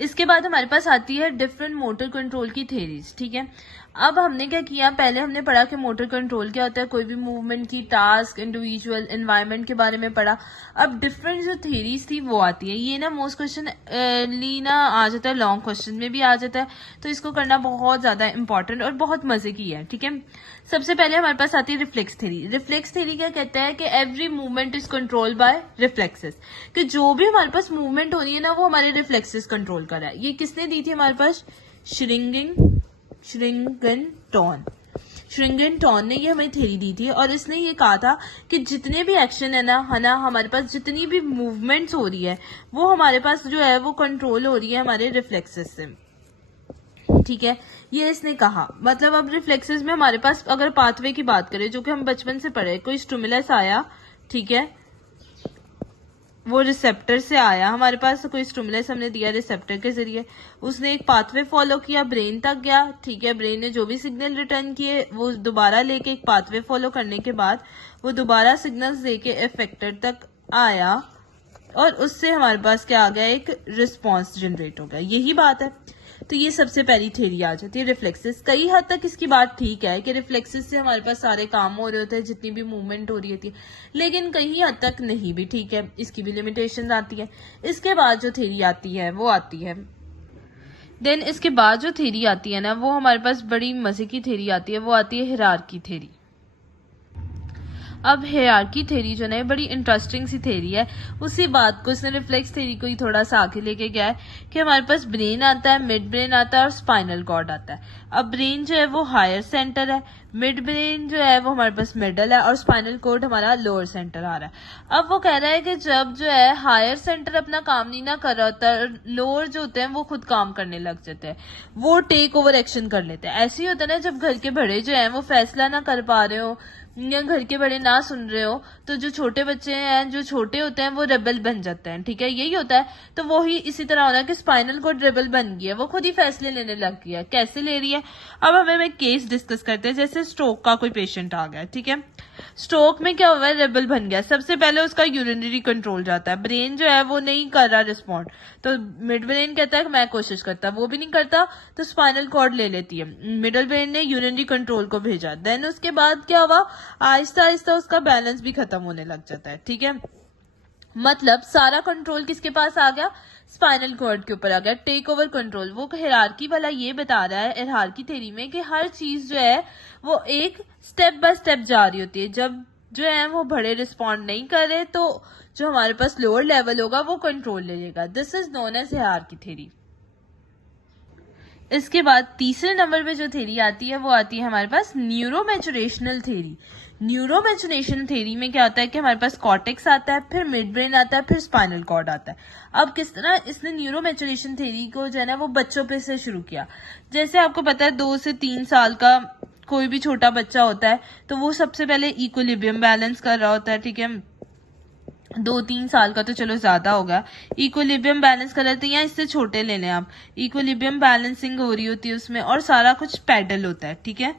इसके बाद हमारे पास आती है डिफरेंट मोटर कंट्रोल की थेरीज। ठीक है, अब हमने क्या किया, पहले हमने पढ़ा कि मोटर कंट्रोल क्या होता है, कोई भी मूवमेंट की, टास्क, इंडिविजुअल, एनवायरनमेंट के बारे में पढ़ा। अब डिफरेंट जो थेरीज थी वो आती है। ये ना मोस्ट क्वेश्चन ना आ जाता है, लॉन्ग क्वेश्चन में भी आ जाता है, तो इसको करना बहुत ज्यादा इंपॉर्टेंट और बहुत मजे की है। ठीक है, सबसे पहले हमारे पास आती है रिफ्लेक्स थेरी। रिफ्लेक्स थेरी क्या कहता है कि every movement is control by reflexes, कि जो भी हमारे पास मूवमेंट हो रही है ना वो हमारे रिफ्लेक्सेस कंट्रोल कर रहा है। ये किसने दी थी हमारे पास? श्रिंगन टॉन ने ये हमें थ्योरी दी थी, और इसने ये कहा था कि जितने भी एक्शन है ना हमारे पास जितनी भी मूवमेंट्स हो रही है वो हमारे पास जो है वो कंट्रोल हो रही है हमारे रिफ्लेक्सेस से। ठीक है, ये इसने कहा। मतलब अब रिफ्लेक्सेस में हमारे पास अगर पाथवे की बात करें, जो कि हम बचपन से पढ़े, कोई स्टिमुलस आया, ठीक है, वो रिसेप्टर से आया हमारे पास, कोई स्टिमुलस हमने दिया रिसेप्टर के जरिए, उसने एक पाथवे फॉलो किया, ब्रेन तक गया। ठीक है, ब्रेन ने जो भी सिग्नल रिटर्न किए वो दोबारा लेके एक पाथवे फॉलो करने के बाद वो दोबारा सिग्नल्स देके इफेक्टर तक आया, और उससे हमारे पास क्या आ गया, एक रिस्पॉन्स जनरेट हो गया। यही बात है। तो ये सबसे पहली थ्योरी आ जाती है रिफ्लेक्सेस। कई हद तक इसकी बात ठीक है कि रिफ्लेक्सेस से हमारे पास सारे काम हो रहे होते हैं, जितनी भी मूवमेंट हो रही होती है, लेकिन कई हद तक नहीं भी। ठीक है, इसकी भी लिमिटेशंस आती है। इसके बाद जो थ्योरी आती है वो आती है देन इसके बाद जो थ्योरी आती है ना वो हमारे पास बड़ी मजे की थ्योरी आती है, वो आती है हायरार्की थ्योरी। अब हायरार्की थ्योरी जो है बड़ी इंटरेस्टिंग सी थ्योरी है। उसी बात को इसने रिफ्लेक्स थ्योरी को ही थोड़ा सा आगे लेके गया है कि हमारे पास ब्रेन आता है, मिड ब्रेन आता है और स्पाइनल कॉर्ड आता है। अब ब्रेन जो है वो हायर सेंटर है, मिड ब्रेन जो है वो हमारे पास मिडल है, और स्पाइनल कॉर्ड हमारा लोअर सेंटर आ रहा है। अब वो कह रहा है कि जब जो है हायर सेंटर अपना काम नहीं ना कर रहा होता, लोअर जो होते हैं वो खुद काम करने लग जाते हैं, वो टेक ओवर एक्शन कर लेते हैं। ऐसे ही होता है ना, जब घर के बड़े जो है वो फैसला ना कर पा रहे हो या घर के बड़े ना सुन रहे हो, तो जो छोटे बच्चे हैं, जो छोटे होते हैं, वो रेबल बन जाते हैं। ठीक है, यही होता है। तो वो ही इसी तरह हो रहा है कि स्पाइनल कॉर्ड रेबल बन गया, वो खुद ही फैसले लेने लग गया। कैसे ले रही है? अब हमें एक केस डिस्कस करते हैं। जैसे स्ट्रोक का कोई पेशेंट आ गया, ठीक है, स्ट्रोक में क्या हुआ है, रेबल बन गया। सबसे पहले उसका यूरिनरी कंट्रोल जाता है, ब्रेन जो है वो नहीं कर रहा रिस्पॉन्ड, तो मिड ब्रेन कहता है कि मैं कोशिश करता, वो भी नहीं करता, तो स्पाइनल कॉर्ड ले लेती है। मिडल ब्रेन ने यूरिनरी कंट्रोल को भेजा। देन उसके बाद क्या हुआ, आहिस्ता आहिस्ता उसका बैलेंस भी खत्म होने लग जाता है। ठीक है, मतलब सारा कंट्रोल किसके पास आ गया, स्पाइनल कॉर्ड के ऊपर आ गया, टेक ओवर कंट्रोल। वो हायरार्की वाला ये बता रहा है हायरार्की थ्योरी में कि हर चीज जो है वो एक स्टेप बाय स्टेप जा रही होती है। जब जो है वो बड़े रिस्पॉन्ड नहीं कर रहे तो जो हमारे पास लोअर लेवल होगा वो कंट्रोल ले लेगा। This is known as hierarchy theory. इसके बाद तीसरे नंबर पे जो थ्योरी आती है वो आती है हमारे पास न्यूरोमैचुरेशनल थ्योरी। न्यूरोमैचुरेशन थ्योरी में क्या होता है कि हमारे पास कॉर्टेक्स आता है, फिर मिड ब्रेन आता है, फिर स्पाइनल कॉर्ड आता है। अब किस तरह इसने न्यूरोमैचुरेशन थ्योरी को जो है ना वो बच्चों पे से शुरू किया। जैसे आपको पता है 2 से 3 साल का कोई भी छोटा बच्चा होता है तो वो सबसे पहले इक्विलिब्रियम बैलेंस कर रहा होता है। ठीक है, 2-3 साल का तो चलो ज्यादा होगा, इक्विलिब्रियम बैलेंस कर रहे थे, या इससे छोटे ले लें आप, इक्विलिब्रियम बैलेंसिंग हो रही होती है उसमें, और सारा कुछ पैडल होता है। ठीक है,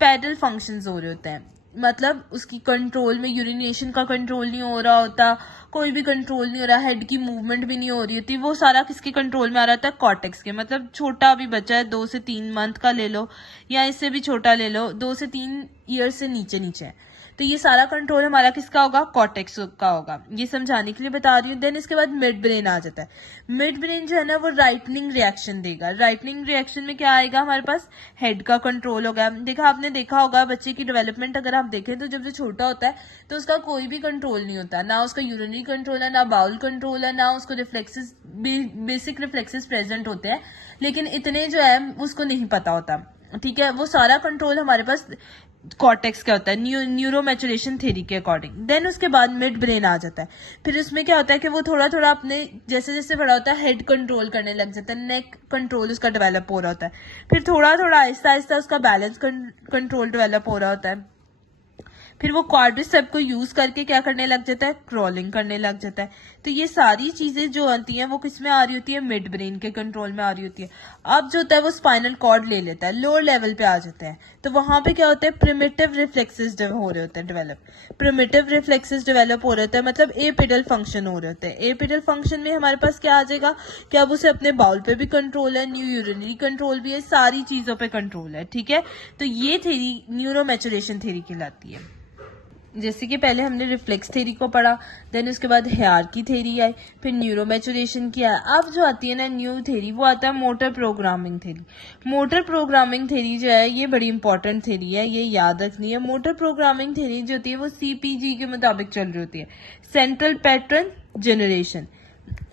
पैडल फंक्शंस हो रहे होते हैं, मतलब उसकी कंट्रोल में यूरिनेशन का कंट्रोल नहीं हो रहा होता, कोई भी कंट्रोल नहीं हो रहा, हेड की मूवमेंट भी नहीं हो रही होती, वो सारा किसके कंट्रोल में आ रहा था, कॉर्टेक्स के। मतलब छोटा भी बच्चा है, 2 से 3 मंथ का ले लो या इससे भी छोटा ले लो, 2 से 3 ईयर से नीचे नीचे है, तो ये सारा कंट्रोल हमारा किसका होगा, कॉर्टेक्स का होगा। ये समझाने के लिए बता रही हूँ। देन इसके बाद मिड ब्रेन आ जाता है। मिड ब्रेन जो है ना वो राइटनिंग रिएक्शन देगा। राइटनिंग रिएक्शन में क्या आएगा, हमारे पास हेड का कंट्रोल होगा। आपने देखा होगा बच्चे की डेवलपमेंट अगर आप देखें तो जब वो छोटा होता है तो उसका कोई भी कंट्रोल नहीं होता, ना उसका यूरिनरी कंट्रोल है, ना बाउल कंट्रोल है, ना उसको रिफ्लेक्सेस, बेसिक रिफ्लेक्सेस प्रेजेंट होते हैं, लेकिन इतने जो है उसको नहीं पता होता। ठीक है, वो सारा कंट्रोल हमारे पास कॉर्टेक्स का होता है न्यूरोमैचुरेशन थ्योरी के अकॉर्डिंग। देन उसके बाद मिड ब्रेन आ जाता है। फिर उसमें क्या होता है कि वो थोड़ा थोड़ा अपने जैसे जैसे बड़ा होता है हेड कंट्रोल करने लग जाता है, नेक कंट्रोल उसका डेवलप हो रहा होता है, फिर थोड़ा थोड़ा आहिस्ता आहिस्ता उसका बैलेंस कंट्रोल डेवलप हो रहा होता है, फिर वो क्वाड्रिसेप को यूज करके क्या करने लग जाता है, क्रॉलिंग करने लग जाता है। तो ये सारी चीजें जो आती हैं वो किस में आ रही होती है, मिड ब्रेन के कंट्रोल में आ रही होती है। अब जो होता है वो स्पाइनल कॉर्ड ले लेता है, लोअर लेवल पे आ जाता है, तो वहां पे क्या होता है, प्रिमिटिव रिफ्लेक्सेस हो रहे होते हैं डेवलप। प्रिमिटिव रिफ्लेक्सेस डेवलप हो रहे होते हैं, मतलब एपिडल फंक्शन हो रहे होते हैं। एपिडल फंक्शन में हमारे पास क्या आ जाएगा कि अब उसे अपने बाउल पे भी कंट्रोल है, न्यू यूरिनरी कंट्रोल भी है, सारी चीजों पे कंट्रोल है, ठीक है। तो ये थ्योरी न्यूरो मैचुरेशन थ्योरी कहलाती है। जैसे कि पहले हमने रिफ्लेक्स थ्योरी को पढ़ा, देन उसके बाद हायरार्की थ्योरी आई, फिर न्यूरो मैचुरेशन की आई। अब जो आती है ना न्यू थ्योरी, वो आता है motor programming theory. Motor programming theory जो है ये बड़ी इंपॉर्टेंट थ्योरी है, ये याद रखनी है। मोटर प्रोग्रामिंग थ्योरी जो होती है वो CPG के मुताबिक चल रही होती है, सेंट्रल पैटर्न जनरेशन।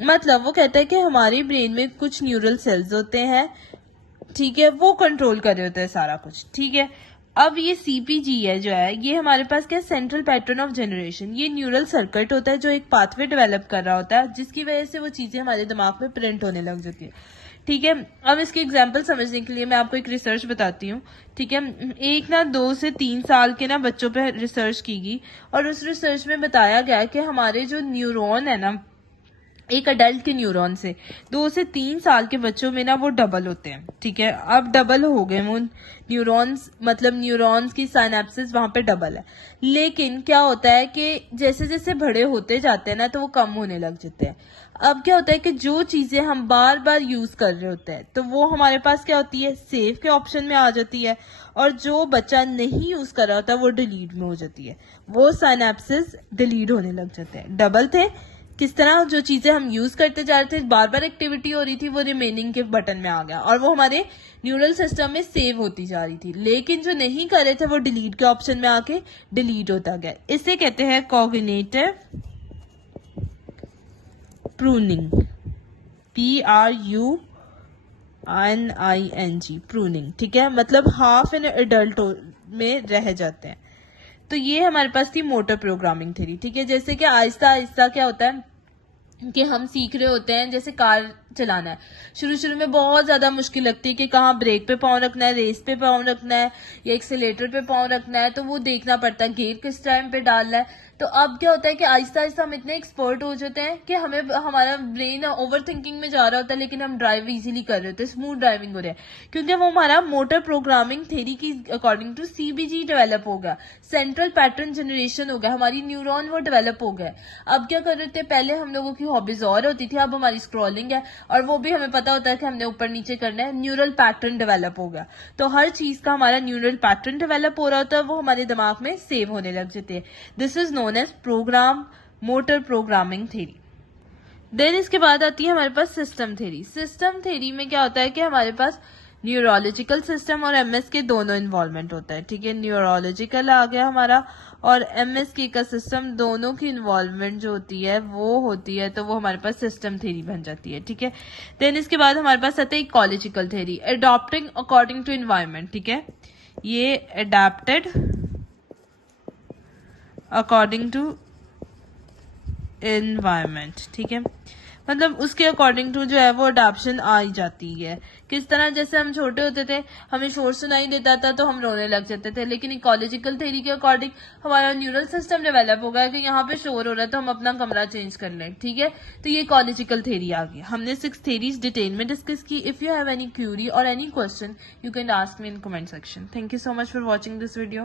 मतलब वो कहता है कि हमारे ब्रेन में कुछ न्यूरल सेल्स होते हैं, ठीक है, वो कंट्रोल कर रहे होते हैं सारा कुछ, ठीक है। अब ये CPG है जो है, ये हमारे पास क्या, सेंट्रल पैटर्न ऑफ जनरेशन, ये न्यूरल सर्किट होता है जो एक पाथवे डेवलप कर रहा होता है, जिसकी वजह से वो चीजें हमारे दिमाग में प्रिंट होने लग जाती है, ठीक है। अब इसके एग्जाम्पल समझने के लिए मैं आपको एक रिसर्च बताती हूँ, ठीक है। एक ना 2 से 3 साल के ना बच्चों पे रिसर्च की गई, और उस रिसर्च में बताया गया कि हमारे जो न्यूरॉन है ना, एक अडल्ट के न्यूरॉन से 2 से 3 साल के बच्चों में ना वो डबल होते हैं, ठीक है। अब डबल हो गए वो न्यूरॉन्स, मतलब न्यूरॉन्स की साइनेप्सिस वहां पे डबल है। लेकिन क्या होता है कि जैसे जैसे बड़े होते जाते हैं ना तो वो कम होने लग जाते हैं। अब क्या होता है कि जो चीजें हम बार बार यूज कर रहे होते हैं तो वो हमारे पास क्या होती है, सेव के ऑप्शन में आ जाती है, और जो बच्चा नहीं यूज कर रहा होता वो डिलीट में हो जाती है, वो साइनेप्सिस डिलीट होने लग जाते हैं। डबल थे किस तरह, जो चीजें हम यूज करते जा रहे थे, बार बार एक्टिविटी हो रही थी, वो रिमेनिंग के बटन में आ गया और वो हमारे न्यूरल सिस्टम में सेव होती जा रही थी। लेकिन जो नहीं कर रहे थे वो डिलीट के ऑप्शन में आके डिलीट होता गया। इसे कहते हैं कॉग्निटिव प्रूनिंग, PRUNING, प्रूनिंग, ठीक है। मतलब हाफ एन एडल्ट में रह जाते हैं। तो ये हमारे पास थी मोटर प्रोग्रामिंग थ्योरी, ठीक है। जैसे कि आहिस्ता आहिस्ता क्या होता है कि हम सीख रहे होते हैं, जैसे कार चलाना है, शुरू शुरू में बहुत ज्यादा मुश्किल लगती है कि कहाँ ब्रेक पे पाँव रखना है, रेस पे पाँव रखना है या एक्सीलेटर पे पाँव रखना है, तो वो देखना पड़ता है, गियर किस टाइम पे डालना है। तो अब क्या होता है कि आहिस्ता आहिस्ता हम इतने एक्सपर्ट हो जाते हैं कि हमें, हमारा ब्रेन ओवर थिंकिंग में जा रहा होता है, लेकिन हम ड्राइव इजीली कर रहे होते हैं, स्मूथ ड्राइविंग हो रहा है, क्योंकि वो हमारा मोटर प्रोग्रामिंग थ्योरी की अकॉर्डिंग टू CBG डेवलप हो गया, सेंट्रल पैटर्न जनरेशन हो गया, हमारी न्यूरॉन वो डेवलप हो गए। अब क्या कर रहे थे, पहले हम लोगों की हॉबीज और होती थी, अब हमारी स्क्रॉलिंग है, और वो भी हमें पता होता है कि हमने ऊपर नीचे करना है, न्यूरल पैटर्न डेवलप हो गया। तो हर चीज का हमारा न्यूरल पैटर्न डेवलप हो रहा होता है, वो हमारे दिमाग में सेव होने लग जाते हैं। This is known as program motor programming theory. Then इसके बाद आती है हमारे पास सिस्टम थ्योरी। सिस्टम थ्योरी में क्या होता है कि हमारे पास न्यूरोलॉजिकल सिस्टम और MS के दोनों इन्वॉल्वमेंट होता है, ठीक है। न्यूरोलॉजिकल आ गया हमारा, और MSK का सिस्टम, दोनों की इन्वॉल्वमेंट जो होती है वो होती है, तो वो हमारे पास सिस्टम थ्योरी बन जाती है, ठीक है। देन इसके बाद हमारे पास आता है ecological theory, adopting according to environment, ठीक है। ये अडेप्टेड अकॉर्डिंग टू एनवायरमेंट, ठीक है। मतलब उसके अकॉर्डिंग टू जो है वो अडॉप्शन आ ही जाती है। किस तरह, जैसे हम छोटे होते थे, हमें शोर सुनाई देता था तो हम रोने लग जाते थे, लेकिन इकोलॉजिकल थ्योरी के अकॉर्डिंग हमारा न्यूरल सिस्टम डेवलप हो गया कि यहाँ पे शोर हो रहा है तो हम अपना कमरा चेंज कर लें, ठीक है। तो ये इकोलॉजिकल थ्योरी आ गई। हमने 6 थ्योरीज डिटेल में डिस्कस की। If you have any query और any question, you can ask me in comment section. Thank you so much for watching this video.